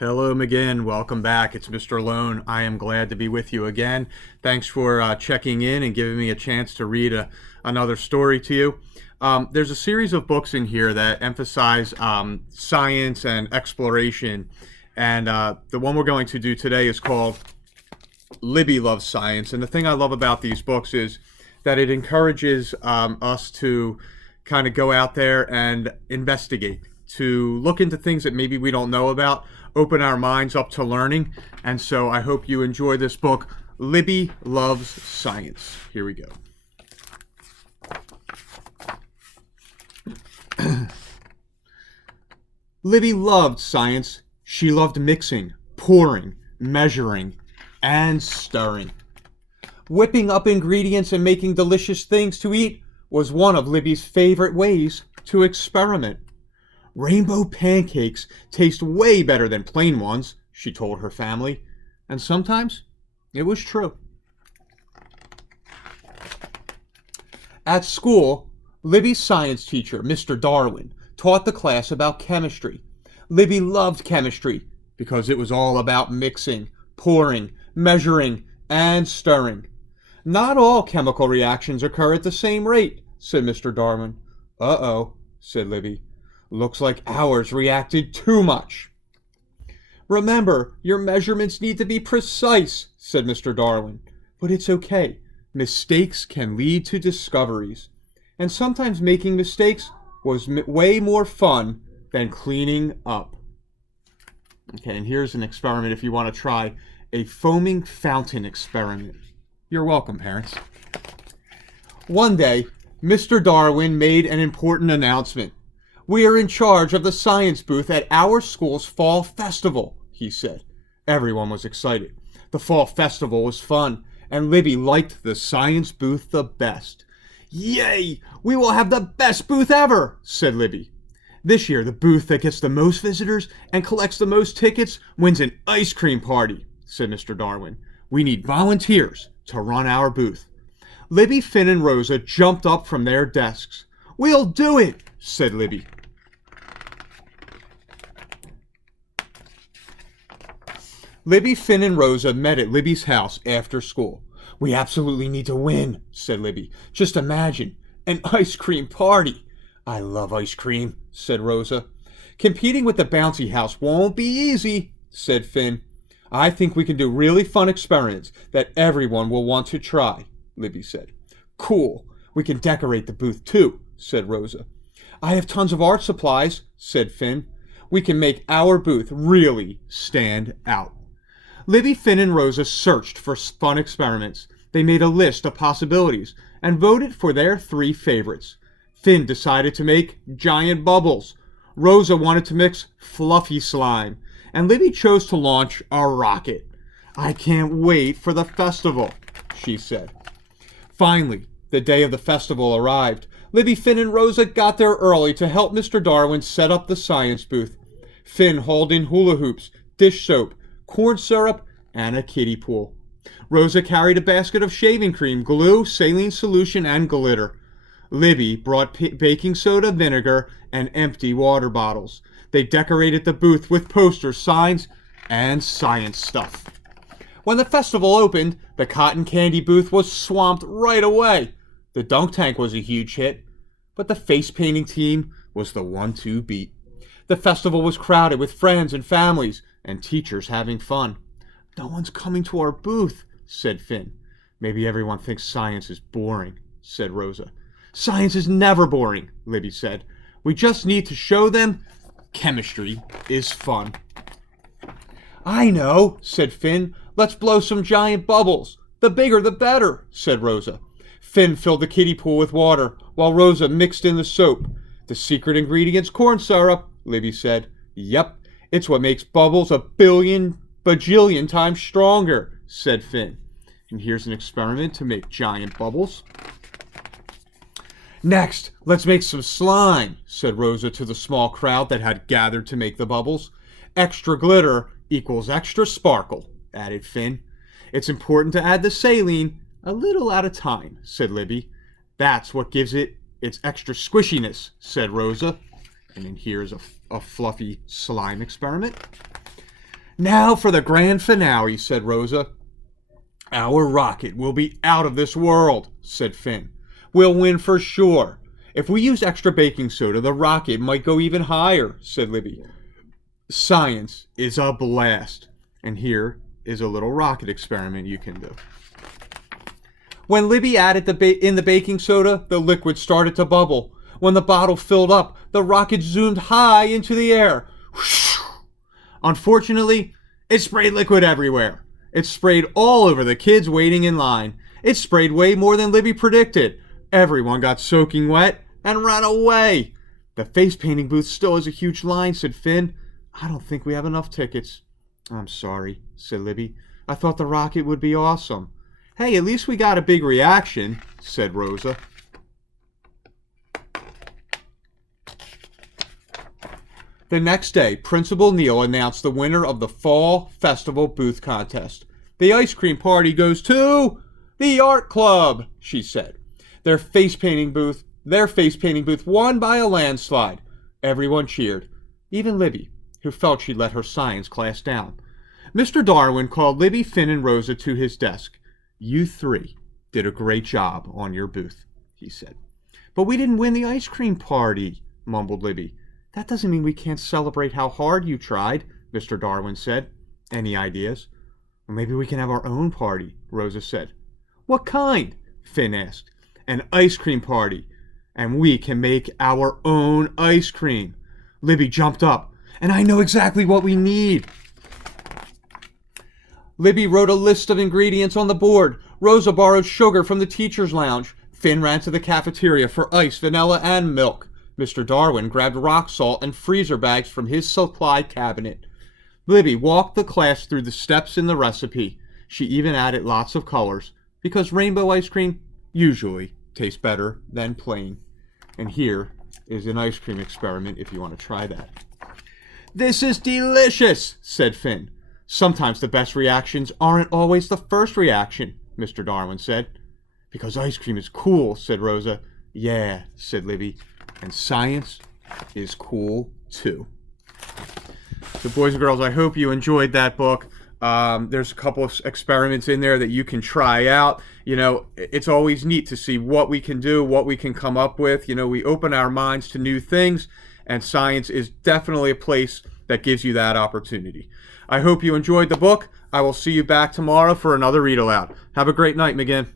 Hello again. Welcome back. It's Mr. Lohn. I am glad to be with you again. Thanks for checking in and giving me a chance to read another story to you. There's a series of books in here that emphasize science and exploration. And the one we're going to do today is called Libby Loves Science. And the thing I love about these books is that it encourages us to kind of go out there and investigate, to look into things that maybe we don't know about, open our minds up to learning. And so I hope you enjoy this book, Libby Loves Science. Here we go. Libby loved science. She loved mixing, pouring, measuring, and stirring. Whipping up ingredients and making delicious things to eat was one of Libby's favorite ways to experiment. Rainbow pancakes taste way better than plain ones, she told her family, and sometimes it was true. At school, Libby's science teacher, Mr. Darwin, taught the class about chemistry. Libby loved chemistry because it was all about mixing, pouring, measuring, and stirring. Not all chemical reactions occur at the same rate, said Mr. Darwin. Uh-oh, said Libby. Looks like ours reacted too much. Remember, your measurements need to be precise, said Mr. Darwin. But it's okay. Mistakes can lead to discoveries. And sometimes making mistakes was way more fun than cleaning up. Okay, and here's an experiment if you want to try a foaming fountain experiment. You're welcome, parents. One day, Mr. Darwin made an important announcement. We are in charge of the science booth at our school's fall festival, he said. Everyone was excited. The fall festival was fun, and Libby liked the science booth the best. Yay! We will have the best booth ever, said Libby. This year, the booth that gets the most visitors and collects the most tickets wins an ice cream party, said Mr. Darwin. We need volunteers to run our booth. Libby, Finn, and Rosa jumped up from their desks. We'll do it, said Libby. Libby, Finn, and Rosa met at Libby's house after school. We absolutely need to win, said Libby. Just imagine, an ice cream party. I love ice cream, said Rosa. Competing with the bouncy house won't be easy, said Finn. I think we can do really fun experiments that everyone will want to try, Libby said. Cool. We can decorate the booth too, said Rosa. I have tons of art supplies, said Finn. We can make our booth really stand out. Libby, Finn, and Rosa searched for fun experiments. They made a list of possibilities and voted for their 3 favorites. Finn decided to make giant bubbles. Rosa wanted to mix fluffy slime. And Libby chose to launch a rocket. I can't wait for the festival, she said. Finally, the day of the festival arrived. Libby, Finn, and Rosa got there early to help Mr. Darwin set up the science booth. Finn hauled in hula hoops, dish soap, corn syrup, and a kiddie pool. Rosa carried a basket of shaving cream, glue, saline solution, and glitter. Libby brought baking soda, vinegar, and empty water bottles. They decorated the booth with posters, signs, and science stuff. When the festival opened, the cotton candy booth was swamped right away. The dunk tank was a huge hit, but the face painting team was the one to beat. The festival was crowded with friends and families and teachers having fun. No one's coming to our booth, said Finn. Maybe everyone thinks science is boring, said Rosa. Science is never boring, Libby said. We just need to show them chemistry is fun. I know, said Finn. Let's blow some giant bubbles. The bigger the better, said Rosa. Finn filled the kiddie pool with water, while Rosa mixed in the soap. The secret ingredient's corn syrup, Libby said. Yep, it's what makes bubbles a bajillion times stronger, said Finn. And here's an experiment to make giant bubbles. Next, let's make some slime, said Rosa to the small crowd that had gathered to make the bubbles. Extra glitter equals extra sparkle, added Finn. It's important to add the saline a little at a time, said Libby. That's what gives it its extra squishiness, said Rosa. And then here's a fluffy slime experiment. Now for the grand finale, said Rosa. Our rocket will be out of this world, said Finn. We'll win for sure. If we use extra baking soda, the rocket might go even higher, said Libby. Science is a blast. And here is a little rocket experiment you can do. When Libby added in the baking soda, the liquid started to bubble. When the bottle filled up, the rocket zoomed high into the air. Unfortunately, it sprayed liquid everywhere. It sprayed all over the kids waiting in line. It sprayed way more than Libby predicted. Everyone got soaking wet and ran away. The face painting booth still has a huge line, said Finn. I don't think we have enough tickets. I'm sorry, said Libby. I thought the rocket would be awesome. Hey, at least we got a big reaction, said Rosa. The next day, Principal Neal announced the winner of the Fall Festival Booth Contest. The ice cream party goes to the Art Club, she said. Their face painting booth won by a landslide. Everyone cheered, even Libby, who felt she'd let her science class down. Mr. Darwin called Libby, Finn, and Rosa to his desk. You three did a great job on your booth, he said. But we didn't win the ice cream party, mumbled Libby. That doesn't mean we can't celebrate how hard you tried, Mr. Darwin said. Any ideas? Or maybe we can have our own party, Rosa said. What kind? Finn asked. An ice cream party. And we can make our own ice cream. Libby jumped up. And I know exactly what we need. Libby wrote a list of ingredients on the board. Rosa borrowed sugar from the teacher's lounge. Finn ran to the cafeteria for ice, vanilla, and milk. Mr. Darwin grabbed rock salt and freezer bags from his supply cabinet. Libby walked the class through the steps in the recipe. She even added lots of colors, because rainbow ice cream usually tastes better than plain. And here is an ice cream experiment if you want to try that. This is delicious, said Finn. Sometimes the best reactions aren't always the first reaction, Mr. Darwin said. Because ice cream is cool, said Rosa. Yeah, said Libby. And science is cool, too. So, boys and girls, I hope you enjoyed that book. There's a couple of experiments in there that you can try out. You know, it's always neat to see what we can do, what we can come up with. You know, we open our minds to new things, and science is definitely a place that gives you that opportunity. I hope you enjoyed the book. I will see you back tomorrow for another read aloud. Have a great night, McGinn.